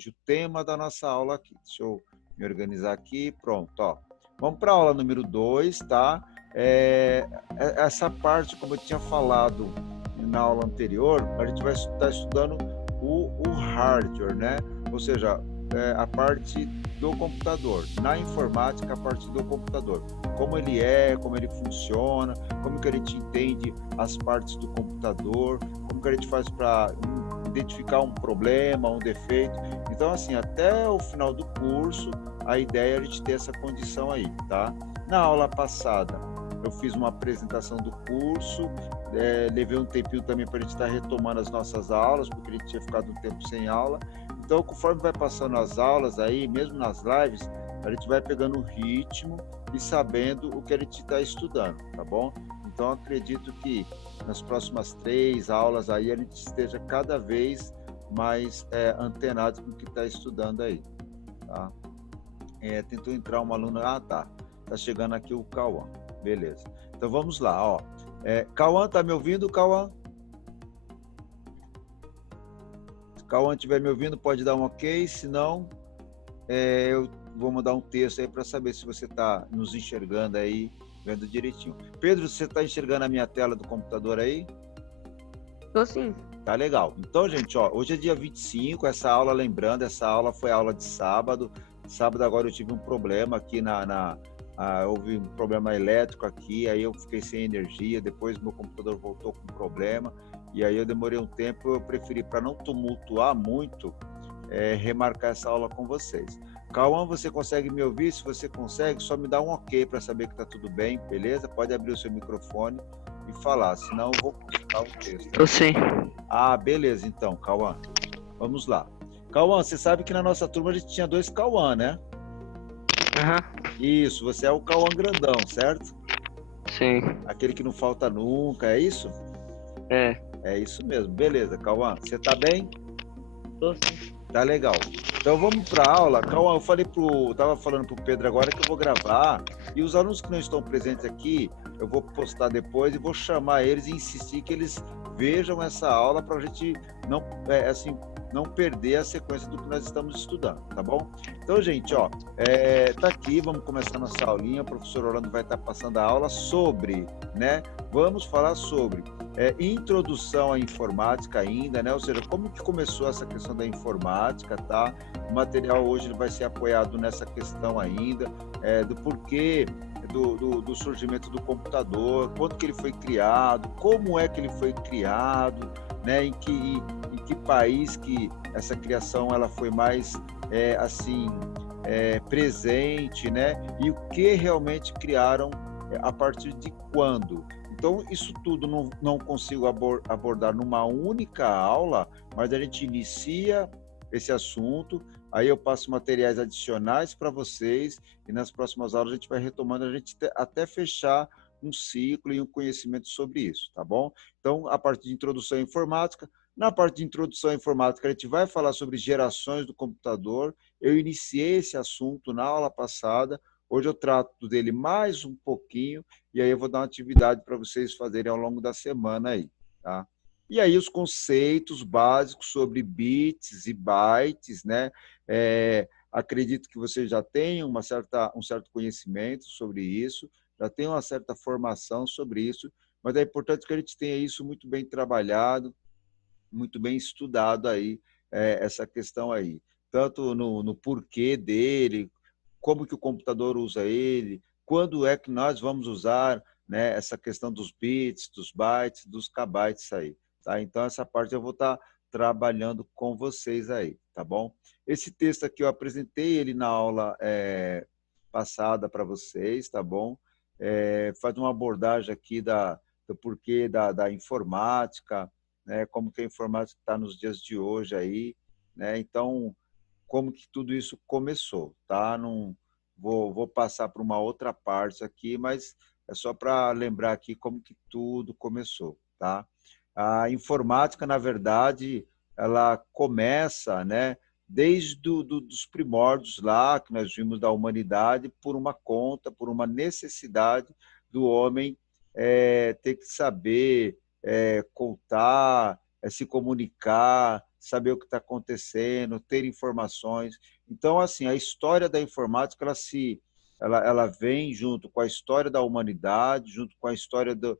hoje, o tema da nossa aula aqui. Deixa eu me organizar aqui, pronto, ó. Vamos para a aula número 2, tá? Essa parte, como eu tinha falado na aula anterior, a gente vai estar estudando o hardware, né? Ou seja, a parte do computador. Na informática, a parte do computador. Como ele é, como ele funciona, como que a gente entende as partes do computador, como que a gente faz para identificar um problema, um defeito. Então, assim, até o final do curso, a ideia é a gente ter essa condição aí, tá? Na aula passada, eu fiz uma apresentação do curso, levei um tempinho também para a gente estar retomando as nossas aulas, porque a gente tinha ficado um tempo sem aula. Então, conforme vai passando as aulas aí, mesmo nas lives, a gente vai pegando o ritmo e sabendo o que a gente está estudando, tá bom? Então, acredito que nas próximas 3 aulas aí a gente esteja cada vez mais antenado com o que está estudando aí, tá? Tentou entrar uma aluna, tá chegando aqui o Cauã, beleza. Então, vamos lá, ó. Cauã, tá me ouvindo, Cauã? Se Cauã estiver me ouvindo, pode dar um ok, se não, eu vou mandar um texto aí para saber se você está nos enxergando aí, vendo direitinho. Pedro, você está enxergando a minha tela do computador aí? Tô sim. Tá legal. Então, gente, ó, hoje é dia 25, essa aula, lembrando, essa aula foi aula de sábado. Sábado agora eu tive um problema aqui houve um problema elétrico aqui, aí eu fiquei sem energia, depois meu computador voltou com problema, e aí eu demorei um tempo, eu preferi, para não tumultuar muito, remarcar essa aula com vocês. Cauã, você consegue me ouvir? Se você consegue, só me dá um ok para saber que está tudo bem, beleza? Pode abrir o seu microfone e falar, senão eu vou consultar o texto. Tô sim. Ah, beleza, então, Cauã. Vamos lá. Cauã, você sabe que na nossa turma a gente tinha 2 Cauã, né? Isso, você é o Cauã grandão, certo? Sim. Aquele que não falta nunca, é isso? É isso mesmo. Beleza, Cauã, você tá bem? Tô sim. Tá legal. Então vamos para a aula. Cauã, tava falando pro Pedro agora que eu vou gravar, e os alunos que não estão presentes aqui, eu vou postar depois e vou chamar eles e insistir que eles vejam essa aula para a gente não perder a sequência do que nós estamos estudando, tá bom? Então, gente, ó, tá aqui, vamos começar nossa aulinha. O professor Orlando vai estar passando a aula sobre, né? Vamos falar sobre introdução à informática ainda, né? Ou seja, como que começou essa questão da informática, tá? O material hoje vai ser apoiado nessa questão ainda, do porquê do surgimento do computador, quando que ele foi criado, como é que ele foi criado, né? Em que país que essa criação ela foi mais presente, né? E o que realmente criaram a partir de quando. Então, isso tudo não consigo abordar numa única aula, mas a gente inicia esse assunto, aí eu passo materiais adicionais para vocês, e nas próximas aulas a gente vai retomando, a gente até fechar um ciclo e um conhecimento sobre isso, tá bom? Então, a parte de introdução à informática, na parte de introdução à informática, a gente vai falar sobre gerações do computador. Eu iniciei esse assunto na aula passada, hoje eu trato dele mais um pouquinho, e aí eu vou dar uma atividade para vocês fazerem ao longo da semana aí, tá? E aí os conceitos básicos sobre bits e bytes, né? Acredito que vocês já tenham um certo conhecimento sobre isso, já tenham uma certa formação sobre isso, mas é importante que a gente tenha isso muito bem trabalhado, muito bem estudado aí, essa questão aí. Tanto no porquê dele, como que o computador usa ele, quando é que nós vamos usar, né, essa questão dos bits, dos bytes, dos kbytes aí, tá? Então, essa parte eu vou estar trabalhando com vocês aí, tá bom? Esse texto aqui eu apresentei ele na aula passada para vocês, tá bom? Faz uma abordagem aqui do porquê da informática, né, como que a informática está nos dias de hoje aí, né? Então, como que tudo isso começou, tá? Não vou passar para uma outra parte aqui, mas é só para lembrar aqui como que tudo começou, tá? A informática, na verdade, ela começa, né, desde dos primórdios lá, que nós vimos da humanidade, por uma conta, por uma necessidade do homem ter que saber contar, se comunicar, saber o que está acontecendo, ter informações. Então, assim, a história da informática, ela vem junto com a história da humanidade, junto com a história do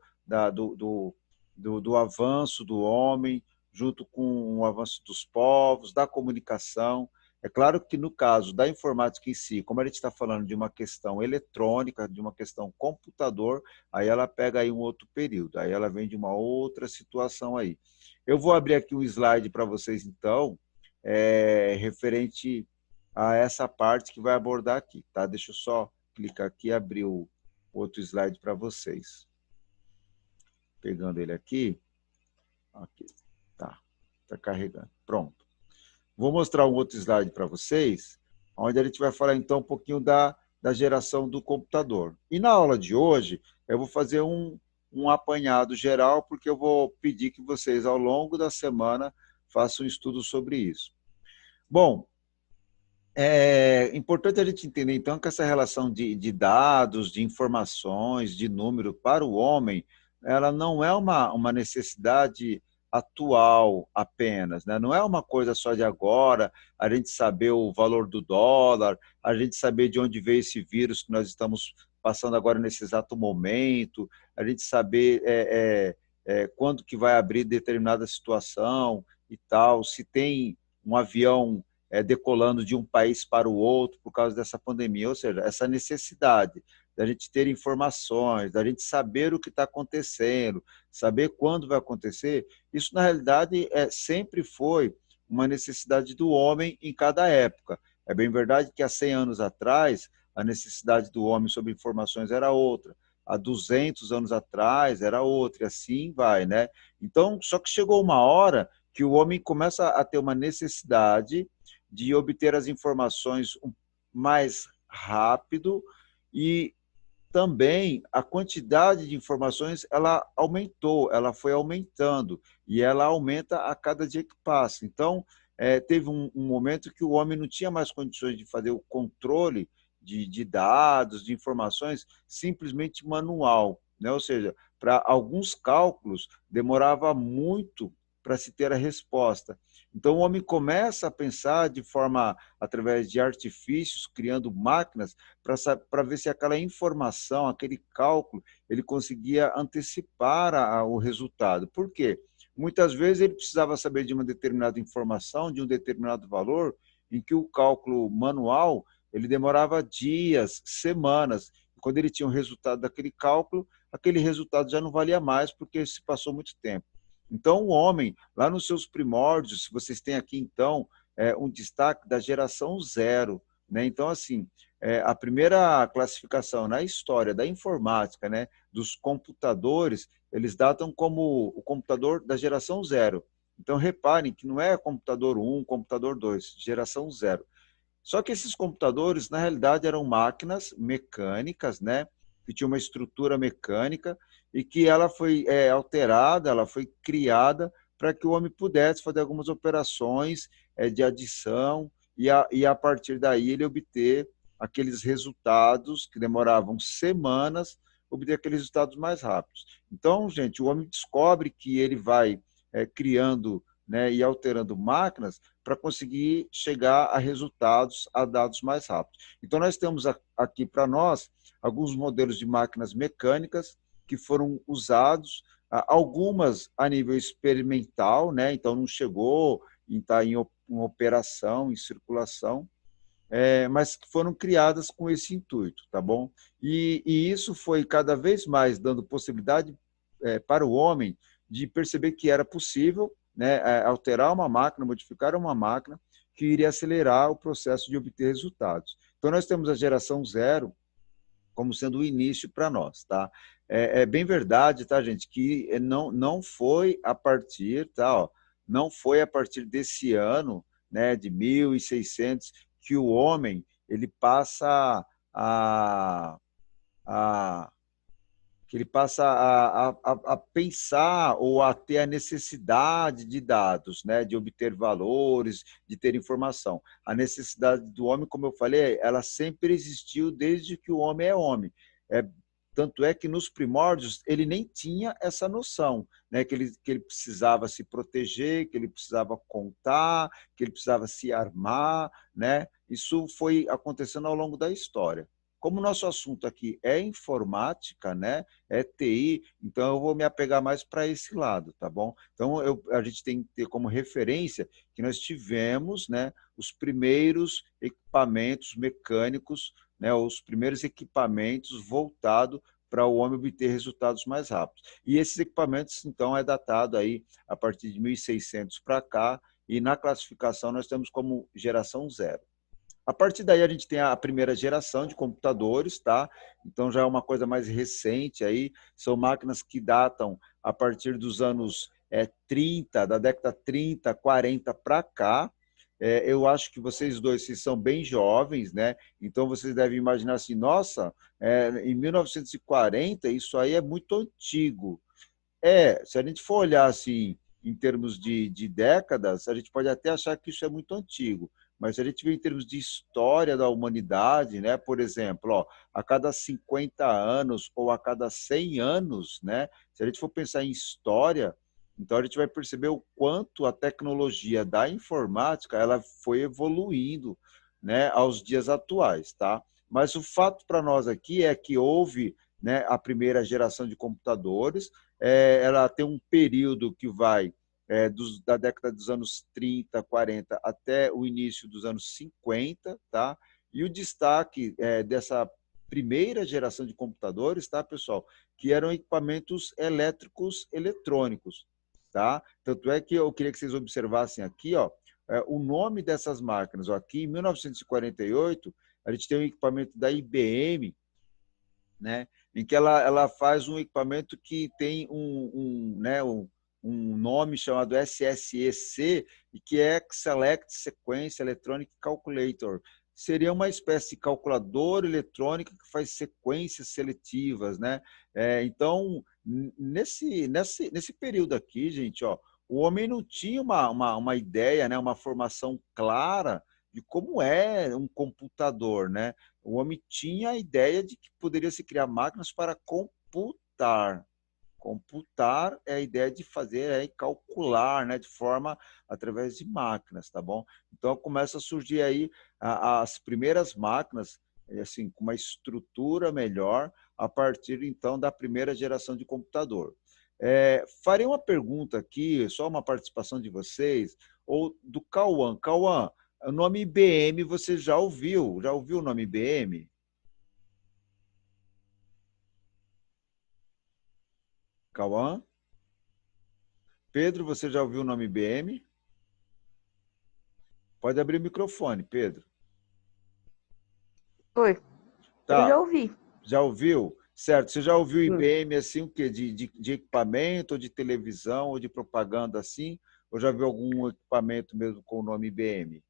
avanço do homem, junto com o avanço dos povos, da comunicação. É claro que no caso da informática em si, como a gente está falando de uma questão eletrônica, de uma questão computador, aí ela pega aí um outro período, aí ela vem de uma outra situação aí. Eu vou abrir aqui um slide para vocês, então, referente a essa parte que vai abordar aqui, tá? Deixa eu só clicar aqui e abrir o outro slide para vocês. Pegando ele aqui. Aqui, tá carregando. Pronto. Vou mostrar um outro slide para vocês, onde a gente vai falar então um pouquinho da geração do computador. E na aula de hoje, eu vou fazer um apanhado geral, porque eu vou pedir que vocês, ao longo da semana, façam um estudo sobre isso. Bom, é importante a gente entender, então, que essa relação de dados, de informações, de número para o homem, ela não é uma necessidade atual apenas, né? Não é uma coisa só de agora, a gente saber o valor do dólar, a gente saber de onde veio esse vírus que nós estamos passando agora nesse exato momento, a gente saber quando que vai abrir determinada situação e tal, se tem um avião decolando de um país para o outro por causa dessa pandemia, ou seja, essa necessidade da gente ter informações, da gente saber o que está acontecendo, saber quando vai acontecer, isso na realidade sempre foi uma necessidade do homem em cada época. É bem verdade que há 100 anos atrás a necessidade do homem sobre informações era outra, há 200 anos atrás era outra, e assim vai, né? Então, só que chegou uma hora que o homem começa a ter uma necessidade de obter as informações mais rápido e também a quantidade de informações ela aumentou, ela foi aumentando e ela aumenta a cada dia que passa. Então, teve um momento que o homem não tinha mais condições de fazer o controle de dados, de informações, simplesmente manual, né? Ou seja, para alguns cálculos demorava muito para se ter a resposta. Então, o homem começa a pensar de forma, através de artifícios, criando máquinas, para ver se aquela informação, aquele cálculo, ele conseguia antecipar o resultado. Por quê? Muitas vezes ele precisava saber de uma determinada informação, de um determinado valor, em que o cálculo manual ele demorava dias, semanas. Quando ele tinha o resultado daquele cálculo, aquele resultado já não valia mais, porque se passou muito tempo. Então, o homem, lá nos seus primórdios, se vocês têm aqui, então, um destaque da geração zero, né? Então, assim, a primeira classificação na história da informática, né, dos computadores, eles datam como o computador da geração zero. Então, reparem que não é computador 1, computador 2, geração zero. Só que esses computadores, na realidade, eram máquinas mecânicas, né, que tinham uma estrutura mecânica e que ela foi alterada, ela foi criada para que o homem pudesse fazer algumas operações de adição e a partir daí ele obter aqueles resultados que demoravam semanas, obter aqueles resultados mais rápidos. Então, gente, o homem descobre que ele vai criando, né, e alterando máquinas para conseguir chegar a resultados, a dados mais rápidos. Então, nós temos aqui para nós alguns modelos de máquinas mecânicas que foram usados, algumas a nível experimental, né? Então não chegou em estar em operação, em circulação, mas que foram criadas com esse intuito, tá bom? E isso foi cada vez mais dando possibilidade para o homem de perceber que era possível, né, alterar uma máquina, modificar uma máquina que iria acelerar o processo de obter resultados. Então, nós temos a geração zero como sendo o início para nós, tá? É bem verdade, tá, gente, que não foi a partir, tá, ó, não foi a partir desse ano, né, de 1600, que o homem ele passa a, a que ele passa a pensar ou a ter a necessidade de dados, né, de obter valores, de ter informação. A necessidade do homem, como eu falei, ela sempre existiu desde que o homem é homem. Tanto é que nos primórdios ele nem tinha essa noção, né? Que ele precisava se proteger, que ele precisava contar, que ele precisava se armar, né? Isso foi acontecendo ao longo da história. Como o nosso assunto aqui é informática, né? É TI, então eu vou me apegar mais para esse lado, tá bom? Então a gente tem que ter como referência que nós tivemos, né, os primeiros equipamentos mecânicos, né, os primeiros equipamentos voltados para o homem obter resultados mais rápidos. E esses equipamentos, então, é datado aí a partir de 1600 para cá, e na classificação nós temos como geração zero. A partir daí a gente tem a primeira geração de computadores, tá? Então já é uma coisa mais recente aí, são máquinas que datam a partir dos anos 30, da década 30, 40 para cá. Eu acho que vocês são bem jovens, né? Então vocês devem imaginar assim, nossa, em 1940 isso aí é muito antigo. Se a gente for olhar assim, em termos de décadas, a gente pode até achar que isso é muito antigo, mas se a gente vê em termos de história da humanidade, né, por exemplo, ó, a cada 50 anos ou a cada 100 anos, né, se a gente for pensar em história, então a gente vai perceber o quanto a tecnologia da informática ela foi evoluindo, né, aos dias atuais, tá? Mas o fato para nós aqui é que houve, né, a primeira geração de computadores, ela tem um período que vai da década dos anos 30, 40 até o início dos anos 50, tá? E o destaque dessa primeira geração de computadores, tá, pessoal? Que eram equipamentos elétricos eletrônicos, tá? Tanto é que eu queria que vocês observassem aqui, ó, o nome dessas máquinas. Ó, aqui em 1948, a gente tem um equipamento da IBM, né, em que ela faz um equipamento que tem um nome chamado SSEC, e que é Select Sequence Electronic Calculator. Seria uma espécie de calculadora eletrônica que faz sequências seletivas, né? Então, nesse período aqui, gente, ó, o homem não tinha uma ideia, né, uma formação clara de como é um computador, né? O homem tinha a ideia de que poderia se criar máquinas para computar. Computar é a ideia de fazer calcular, né, de forma através de máquinas, tá bom? Então começa a surgir aí as primeiras máquinas, assim, com uma estrutura melhor a partir então da primeira geração de computador. Farei uma pergunta aqui, só uma participação de vocês, ou do Cauã. Cauã, o nome IBM você já ouviu? Já ouviu o nome IBM? Cauã? Pedro, você já ouviu o nome IBM? Pode abrir o microfone, Pedro. Oi, eu Tá, já ouvi. já ouviu? Certo, você já ouviu Sim. IBM assim, o quê? De equipamento, ou de televisão, ou de propaganda assim? Ou já viu algum equipamento mesmo com o nome IBM?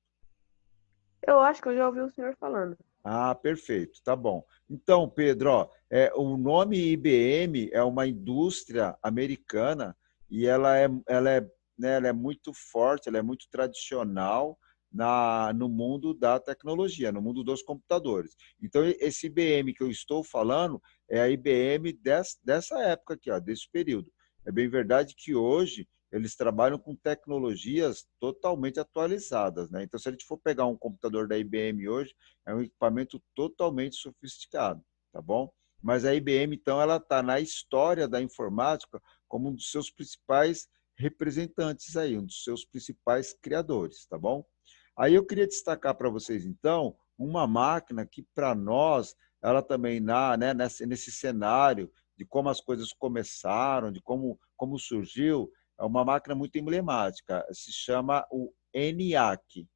Eu acho que eu já ouvi o senhor falando. Ah, perfeito, tá bom. Então, Pedro, ó, o nome IBM é uma indústria americana e ela é muito forte, ela é muito tradicional no mundo da tecnologia, no mundo dos computadores. Então, esse IBM que eu estou falando é a IBM dessa época aqui, ó, desse período. É bem verdade que hoje eles trabalham com tecnologias totalmente atualizadas, né? Então, se a gente for pegar um computador da IBM hoje, é um equipamento totalmente sofisticado, tá bom? Mas a IBM, então, ela está na história da informática como um dos seus principais representantes aí, um dos seus principais criadores, tá bom? Aí eu queria destacar para vocês, então, uma máquina que, para nós, ela também, né, nesse cenário de como as coisas começaram, de como surgiu, é uma máquina muito emblemática, se chama o ENIAC,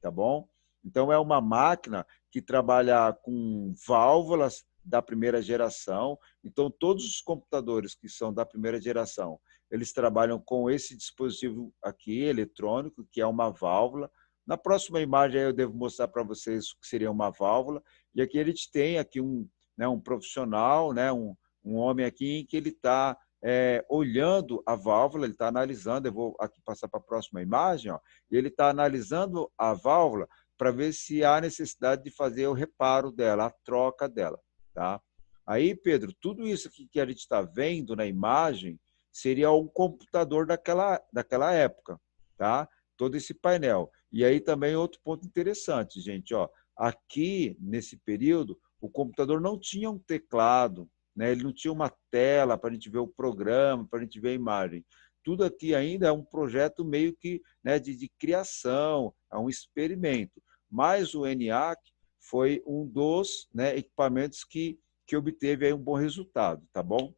tá bom? Então, é uma máquina que trabalha com válvulas da primeira geração. Então, todos os computadores que são da primeira geração, eles trabalham com esse dispositivo aqui, eletrônico, que é uma válvula. Na próxima imagem, eu devo mostrar para vocês o que seria uma válvula. E aqui a gente tem aqui um profissional, né, um homem aqui que ele está olhando a válvula, ele está analisando. Eu vou aqui passar para a próxima imagem, ó, e ele está analisando a válvula para ver se há necessidade de fazer o reparo dela, a troca dela, tá? Aí, Pedro, tudo isso aqui que a gente está vendo na imagem seria um computador daquela época, tá? Todo esse painel. E aí também outro ponto interessante, gente, ó, aqui nesse período o computador não tinha um teclado, né? Ele não tinha uma tela para a gente ver o programa, para a gente ver a imagem. Tudo aqui ainda é um projeto meio que, né, de criação, é um experimento. Mas o ENIAC foi um dos, né, equipamentos que obteve aí um bom resultado, tá bom?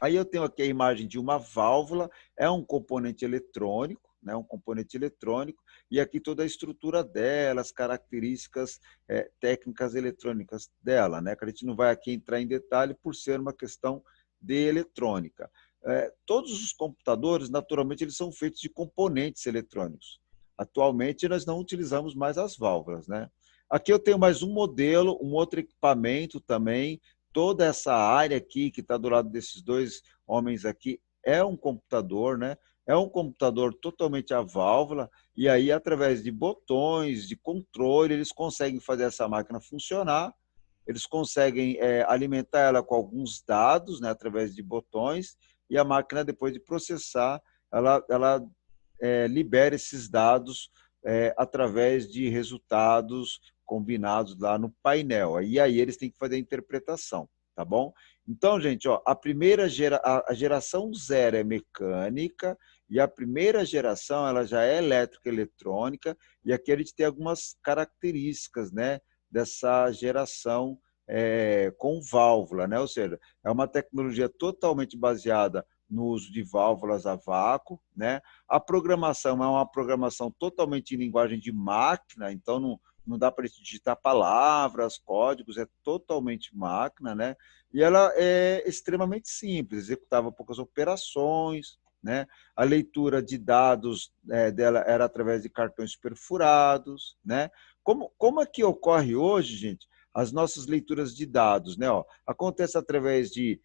Aí eu tenho aqui a imagem de uma válvula, é um componente eletrônico, né, um componente eletrônico, e aqui toda a estrutura dela, as características técnicas eletrônicas dela, né, que a gente não vai aqui entrar em detalhe por ser uma questão de eletrônica. Todos os computadores, naturalmente, eles são feitos de componentes eletrônicos. Atualmente, nós não utilizamos mais as válvulas, né? Aqui eu tenho mais um modelo, um outro equipamento também. Toda essa área aqui que está do lado desses dois homens aqui é um computador, né? É um computador totalmente a válvula, e aí, através de botões, de controle, eles conseguem fazer essa máquina funcionar, eles conseguem alimentar ela com alguns dados, né, através de botões, e a máquina, depois de processar, ela libera esses dados através de resultados combinados lá no painel. E aí eles têm que fazer a interpretação, tá bom? Então, gente, ó, a geração zero é mecânica e a primeira geração ela já é elétrica e eletrônica, e aqui a gente tem algumas características, né, dessa geração com válvula, né? Ou seja, é uma tecnologia totalmente baseada no uso de válvulas a vácuo, né? A programação é uma programação totalmente em linguagem de máquina, então não dá para digitar palavras, códigos, é totalmente máquina, né? E ela é extremamente simples, executava poucas operações, né? A leitura de dados dela era através de cartões perfurados, né? Como é que ocorre hoje, gente, as nossas leituras de dados, né? Ó, acontece através de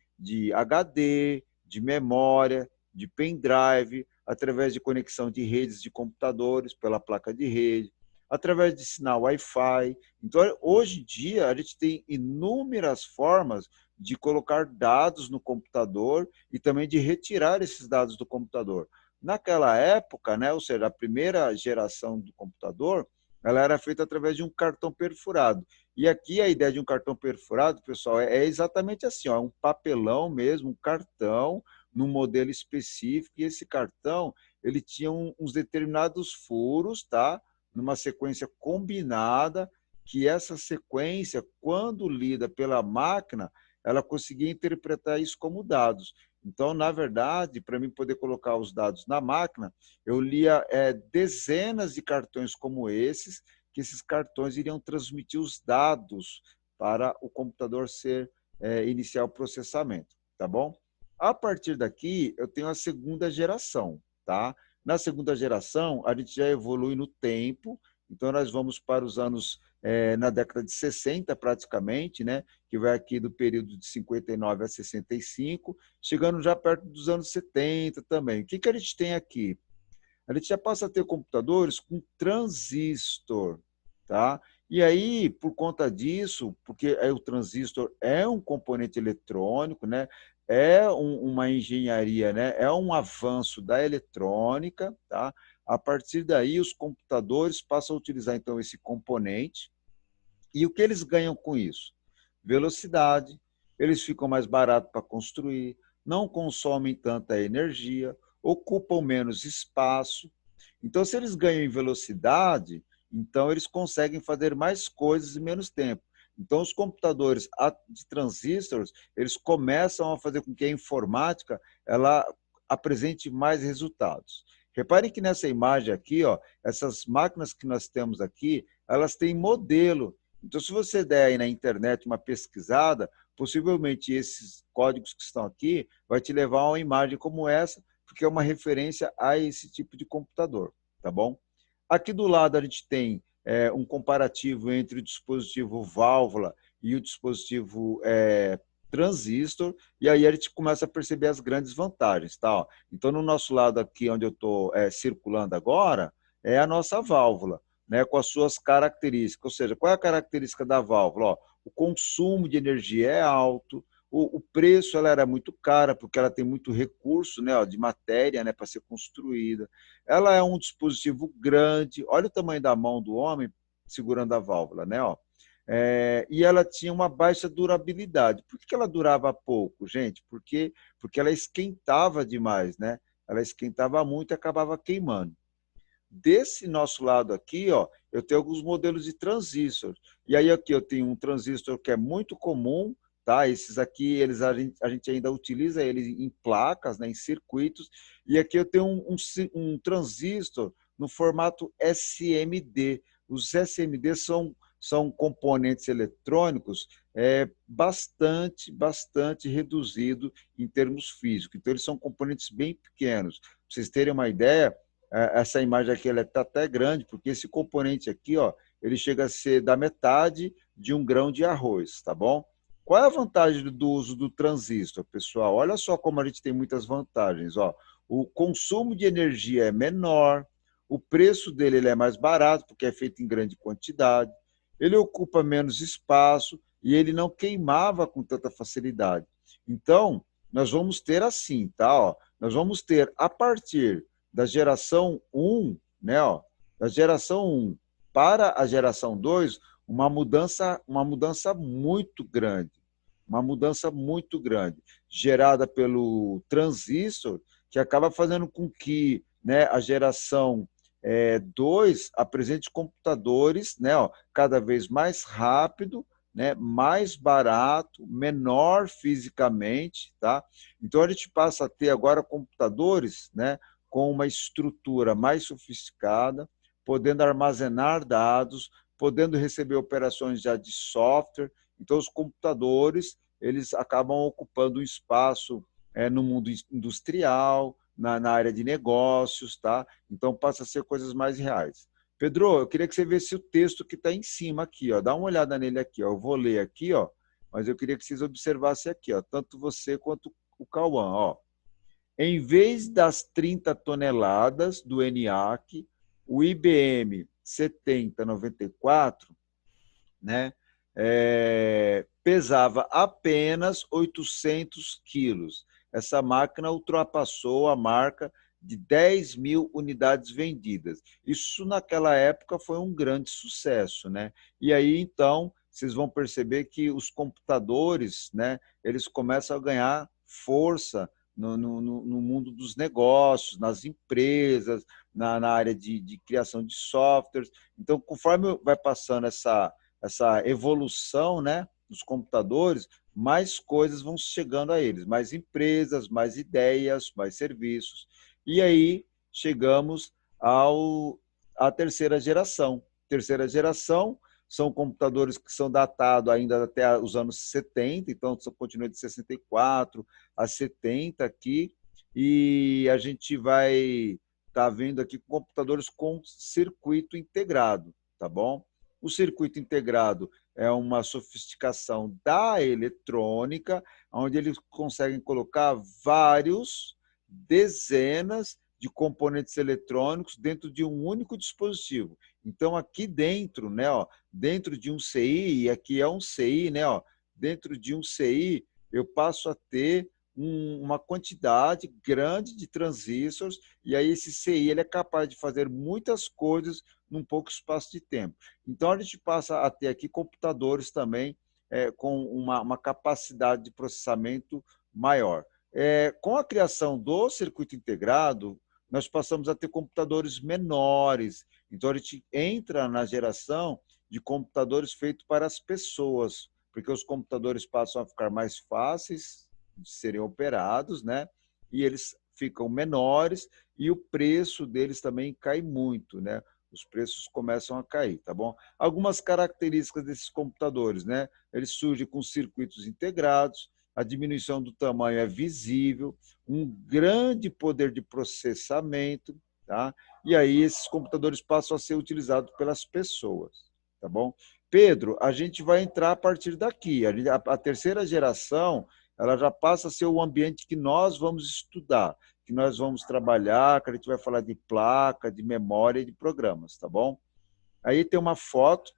HD, de memória, de pendrive, através de conexão de redes de computadores pela placa de rede, através de sinal Wi-Fi. Então, hoje em dia, a gente tem inúmeras formas de colocar dados no computador e também de retirar esses dados do computador. Naquela época, né, ou seja, a primeira geração do computador, ela era feita através de um cartão perfurado. E aqui a ideia de um cartão perfurado, pessoal, é exatamente assim, ó, é um papelão mesmo, um cartão, num modelo específico, e esse cartão ele tinha uns determinados furos, tá? Numa sequência combinada, que essa sequência, quando lida pela máquina, ela conseguia interpretar isso como dados. Então, na verdade, para mim poder colocar os dados na máquina, eu lia dezenas de cartões como esses, que esses cartões iriam transmitir os dados para o computador iniciar o processamento, tá bom? A partir daqui, eu tenho a segunda geração, tá? Na segunda geração, a gente já evolui no tempo, então nós vamos para os anos, na década de 60 praticamente, né? Que vai aqui do período de 59 a 65, chegando já perto dos anos 70 também. O que a gente tem aqui? A gente já passa a ter computadores com transistor, tá? E aí, por conta disso, porque o transistor é um componente eletrônico, né? Uma engenharia, né? É um avanço da eletrônica, tá? A partir daí, os computadores passam a utilizar, então, esse componente. E o que eles ganham com isso? Velocidade, eles ficam mais baratos para construir, não consomem tanta energia, ocupam menos espaço. Então, se eles ganham em velocidade, então eles conseguem fazer mais coisas em menos tempo. Então, os computadores de transistores, eles começam a fazer com que a informática ela apresente mais resultados. Reparem que nessa imagem aqui, ó, essas máquinas que nós temos aqui, elas têm modelo. Então, se você der aí na internet uma pesquisada, possivelmente esses códigos que estão aqui vai te levar a uma imagem como essa, porque é uma referência a esse tipo de computador, tá bom? Aqui do lado a gente tem um comparativo entre o dispositivo válvula e o dispositivo transistor, e aí a gente começa a perceber as grandes vantagens, tá? Ó, então, no nosso lado aqui, onde eu estou circulando agora, é a nossa válvula, né, com as suas características. Ou seja, qual é a característica da válvula? Ó, o consumo de energia é alto, o preço ela era muito cara, porque ela tem muito recurso, né, ó, de matéria, né, para ser construída. Ela é um dispositivo grande, olha o tamanho da mão do homem segurando a válvula, né, ó. E ela tinha uma baixa durabilidade. Por que ela durava pouco, gente? Porque ela esquentava demais, né? Ela esquentava muito e acabava queimando. Desse nosso lado aqui, ó, eu tenho alguns modelos de transistor. E aí aqui eu tenho um transistor que é muito comum, tá? Esses aqui, a gente ainda utiliza eles em placas, né, em circuitos. E aqui eu tenho um transistor no formato SMD. Os SMD são componentes eletrônicos bastante reduzido em termos físicos. Então, eles são componentes bem pequenos. Para vocês terem uma ideia, essa imagem aqui está até grande, porque esse componente aqui, ó, ele chega a ser da metade de um grão de arroz, tá bom? Qual é a vantagem do uso do transistor, pessoal? Olha só como a gente tem muitas vantagens, ó. O consumo de energia é menor, o preço dele ele é mais barato, porque é feito em grande quantidade, ele ocupa menos espaço e ele não queimava com tanta facilidade. Então, nós vamos ter assim, tá? Ó, nós vamos ter, a partir da geração 1, né, ó, da geração 1 para a geração 2, uma mudança muito grande, gerada pelo transistor, que acaba fazendo com que, né, a geração 2 apresente computadores, né, ó, cada vez mais rápido, né, mais barato, menor fisicamente, tá? Então a gente passa a ter agora computadores, né, com uma estrutura mais sofisticada, podendo armazenar dados, podendo receber operações já de software. Então os computadores eles acabam ocupando um espaço no mundo industrial, na área de negócios, tá? Então passa a ser coisas mais reais. Pedro, eu queria que você visse o texto que está em cima aqui, ó. Dá uma olhada nele aqui, ó. Eu vou ler aqui, ó, mas eu queria que vocês observassem aqui, ó, tanto você quanto o Cauã, ó. Em vez das 30 toneladas do ENIAC, o IBM 7094, né, pesava apenas 800 quilos. Essa máquina ultrapassou a marca de 10 mil unidades vendidas. Isso, naquela época, foi um grande sucesso, né? E aí, então, vocês vão perceber que os computadores, né, eles começam a ganhar força no mundo dos negócios, nas empresas, na área de criação de softwares. Então, conforme vai passando essa evolução, né, dos computadores, mais coisas vão chegando a eles, mais empresas, mais ideias, mais serviços. E aí chegamos à terceira geração. Terceira geração são computadores que são datados ainda até os anos 70, então continua de 64 a 70 aqui, e a gente vai estar vendo aqui computadores com circuito integrado, tá bom? O circuito integrado é uma sofisticação da eletrônica, onde eles conseguem colocar dezenas de componentes eletrônicos dentro de um único dispositivo. Então, aqui dentro, né, ó, dentro de um CI, e aqui é um CI, né, ó, dentro de um CI, eu passo a ter uma quantidade grande de transistores, e aí esse CI ele é capaz de fazer muitas coisas num pouco espaço de tempo. Então, a gente passa a ter aqui computadores também com uma capacidade de processamento maior. Com a criação do circuito integrado, nós passamos a ter computadores menores. Então, a gente entra na geração de computadores feitos para as pessoas, porque os computadores passam a ficar mais fáceis de serem operados, né? E eles ficam menores e o preço deles também cai muito, né? Os preços começam a cair, tá bom? Algumas características desses computadores, né? Eles surgem com circuitos integrados, a diminuição do tamanho é visível, um grande poder de processamento, tá? E aí esses computadores passam a ser utilizados pelas pessoas, tá bom? Pedro, a gente vai entrar a partir daqui. A terceira geração, ela já passa a ser o ambiente que nós vamos estudar, que nós vamos trabalhar, que a gente vai falar de placa, de memória e de programas, tá bom? Aí tem uma foto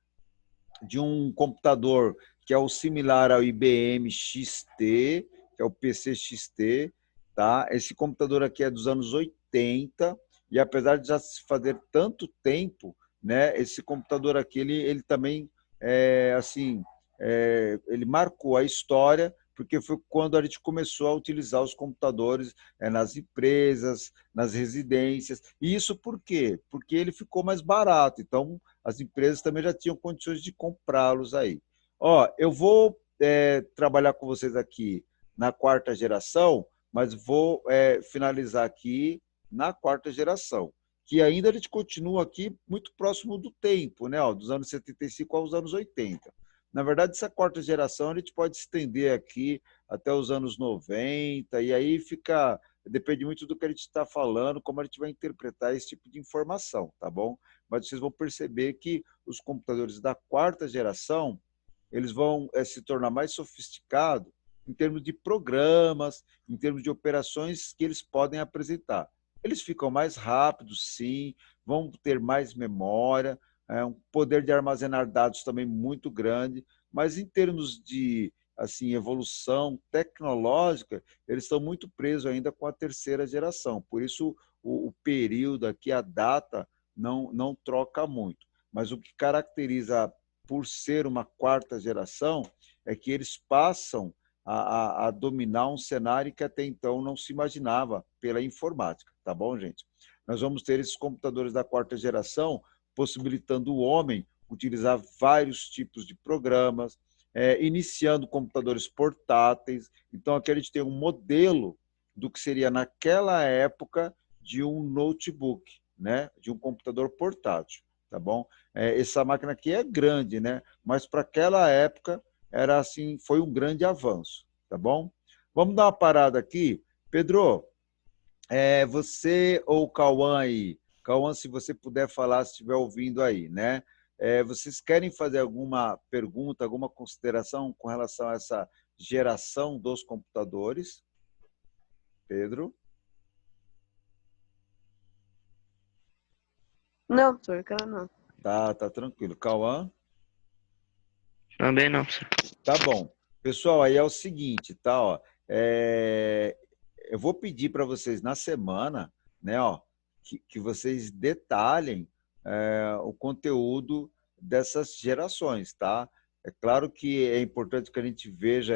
de um computador que é o similar ao IBM XT, que é o PC XT, tá? Esse computador aqui é dos anos 80, e apesar de já se fazer tanto tempo, né, esse computador aqui, ele também, assim, ele marcou a história, porque foi quando a gente começou a utilizar os computadores nas empresas, nas residências. E isso por quê? Porque ele ficou mais barato, então as empresas também já tinham condições de comprá-los aí. Ó, eu vou trabalhar com vocês aqui na quarta geração, mas vou finalizar aqui na quarta geração, que ainda a gente continua aqui muito próximo do tempo, né? Ó, dos anos 75 aos anos 80. Na verdade, essa quarta geração a gente pode estender aqui até os anos 90, e aí fica, depende muito do que a gente está falando, como a gente vai interpretar esse tipo de informação, tá bom? Mas vocês vão perceber que os computadores da quarta geração, eles vão se tornar mais sofisticados em termos de programas, em termos de operações que eles podem apresentar. Eles ficam mais rápidos, sim, vão ter mais memória, um poder de armazenar dados também muito grande, mas em termos de assim evolução tecnológica, eles estão muito presos ainda com a terceira geração. Por isso, o período aqui, a data, não troca muito. Mas o que caracteriza por ser uma quarta geração, é que eles passam a dominar um cenário que até então não se imaginava pela informática, tá bom, gente? Nós vamos ter esses computadores da quarta geração possibilitando o homem utilizar vários tipos de programas, iniciando computadores portáteis. Então, aqui a gente tem um modelo do que seria naquela época de um notebook, né? De um computador portátil, tá bom? Essa máquina aqui é grande, né? Mas para aquela época era assim, foi um grande avanço, tá bom? Vamos dar uma parada aqui. Pedro, você ou o Cauã aí, Cauã, se você puder falar, se estiver ouvindo aí, né? Vocês querem fazer alguma pergunta, alguma consideração com relação a essa geração dos computadores? Pedro? Não, professor, quero não. Tá tranquilo. Cauã? Também não, professor. Tá bom. Pessoal, aí é o seguinte, tá? Ó, eu vou pedir para vocês na semana, né, ó, que vocês detalhem o conteúdo dessas gerações, tá? É claro que é importante que a gente veja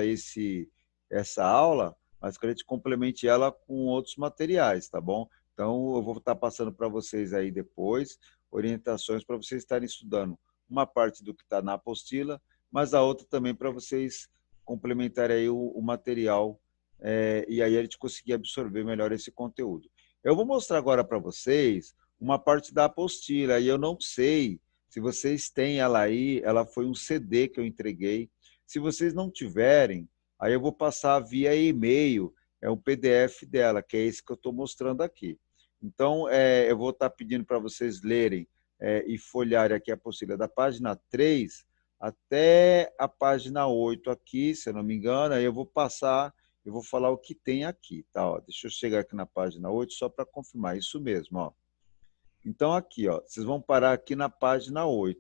essa aula, mas que a gente complemente ela com outros materiais, tá bom? Então, eu vou estar passando para vocês aí depois orientações para vocês estarem estudando uma parte do que está na apostila, mas a outra também para vocês complementarem aí o material e aí a gente conseguir absorver melhor esse conteúdo. Eu vou mostrar agora para vocês uma parte da apostila, e eu não sei se vocês têm ela aí, ela foi um CD que eu entreguei. Se vocês não tiverem, aí eu vou passar via e-mail, um PDF dela, que é esse que eu estou mostrando aqui. Então, eu vou estar pedindo para vocês lerem e folhearem aqui a apostila da página 3 até a página 8 aqui, se eu não me engano, aí eu vou passar, eu vou falar o que tem aqui, tá? Ó, deixa eu chegar aqui na página 8 só para confirmar, isso mesmo, ó. Então, aqui, ó, vocês vão parar aqui na página 8.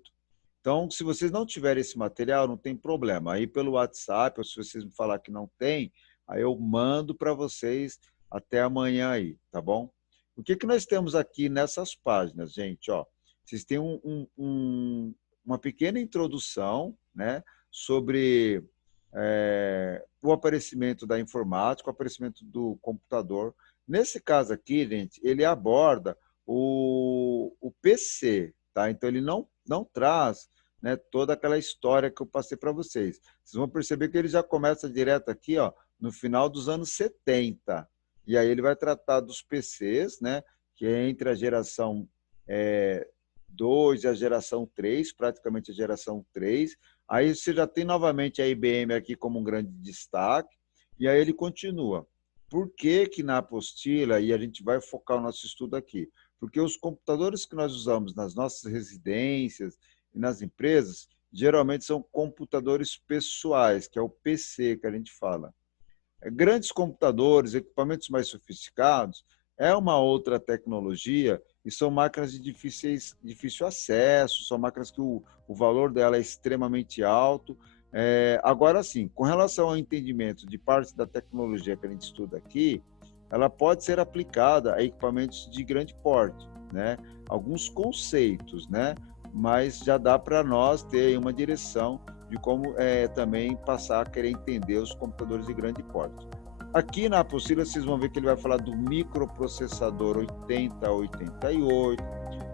Então, se vocês não tiverem esse material, não tem problema. Aí pelo WhatsApp, ou se vocês me falar que não tem, aí eu mando para vocês até amanhã aí, tá bom? O que nós temos aqui nessas páginas, gente? Ó, vocês têm uma pequena introdução, né, sobre o aparecimento da informática, o aparecimento do computador. Nesse caso aqui, gente, ele aborda o PC, tá? Então ele não traz, né, toda aquela história que eu passei para vocês. Vocês vão perceber que ele já começa direto aqui, ó, no final dos anos 70. E aí ele vai tratar dos PCs, né, que é entre a geração 2 e a geração 3, praticamente a geração 3. Aí você já tem novamente a IBM aqui como um grande destaque, e aí ele continua. Por que que na apostila, e a gente vai focar o nosso estudo aqui, porque os computadores que nós usamos nas nossas residências e nas empresas, geralmente são computadores pessoais, que é o PC que a gente fala. Grandes computadores, equipamentos mais sofisticados, é uma outra tecnologia e são máquinas de difícil acesso, são máquinas que o valor dela é extremamente alto Agora sim, com relação ao entendimento de parte da tecnologia que a gente estuda aqui, ela pode ser aplicada a equipamentos de grande porte, né? Alguns conceitos, né? Mas já dá para nós ter uma direção de como também passar a querer entender os computadores de grande porte. Aqui na apostila vocês vão ver que ele vai falar do microprocessador 8088,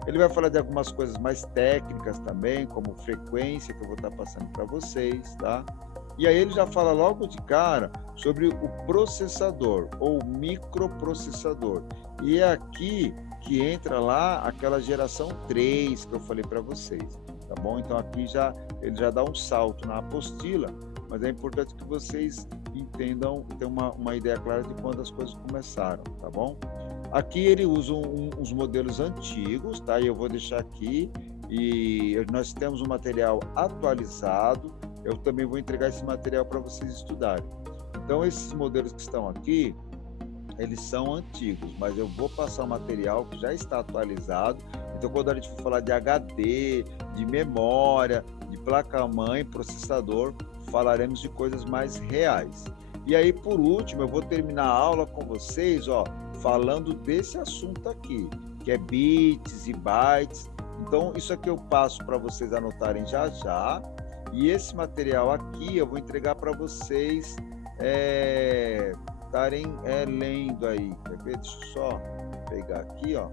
ele vai falar de algumas coisas mais técnicas também, como frequência, que eu vou estar passando para vocês, tá? E aí ele já fala logo de cara sobre o processador, ou microprocessador. E é aqui que entra lá aquela geração 3 que eu falei para vocês, tá bom? Então aqui ele já dá um salto na apostila, mas é importante que vocês entendam, tenham uma ideia clara de quando as coisas começaram, tá bom? Aqui ele usa uns modelos antigos, tá? E eu vou deixar aqui, e nós temos um material atualizado, eu também vou entregar esse material para vocês estudarem. Então, esses modelos que estão aqui, eles são antigos, mas eu vou passar um material que já está atualizado. Então, quando a gente for falar de HD, de memória, de placa-mãe, processador, falaremos de coisas mais reais. E aí, por último, eu vou terminar a aula com vocês, falando desse assunto aqui, que é bits e bytes. Então, isso aqui eu passo para vocês anotarem já já. E esse material aqui eu vou entregar para vocês estarem lendo aí. Quer ver? Deixa eu só pegar aqui, Eu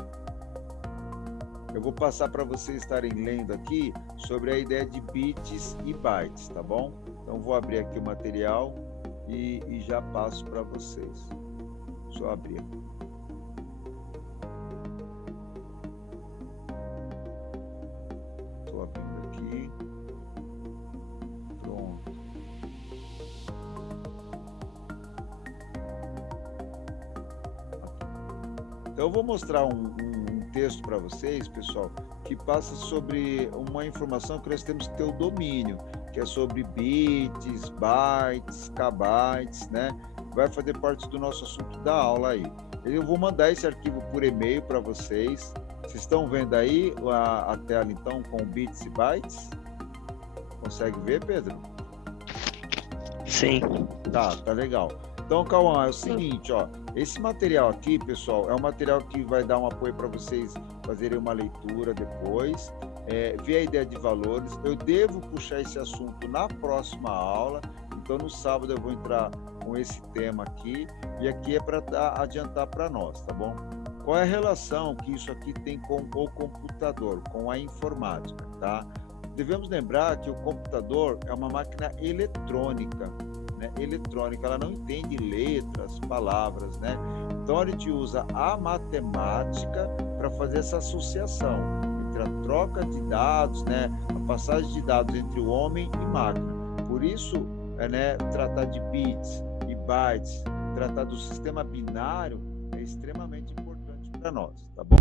vou passar para vocês estarem lendo aqui sobre a ideia de bits e bytes, tá bom? Então, vou abrir aqui o material e já passo para vocês. Deixa eu abrir aqui. Estou abrindo aqui. Pronto. Então, eu vou mostrar um texto para vocês, pessoal, que passa sobre uma informação que nós temos que ter o domínio, que é sobre bits, bytes, kbytes, né? Vai fazer parte do nosso assunto da aula aí. Eu vou mandar esse arquivo por e-mail para vocês. Vocês estão vendo aí a tela, então, com bits e bytes? Consegue ver, Pedro? Sim. Tá legal. Então, Cauã, é o seguinte, esse material aqui, pessoal, é um material que vai dar um apoio para vocês fazerem uma leitura depois, ver a ideia de valores. Eu devo puxar esse assunto na próxima aula, então no sábado eu vou entrar com esse tema aqui, e aqui é para adiantar para nós, tá bom? Qual é a relação que isso aqui tem com o computador, com a informática, tá? Devemos lembrar que o computador é uma máquina eletrônica, né? Eletrônica, ela não entende letras, palavras, né? Então a gente usa a matemática para fazer essa associação entre a troca de dados, né? A passagem de dados entre o homem e máquina. Por isso, tratar de bits e bytes, tratar do sistema binário é extremamente importante para nós, tá bom?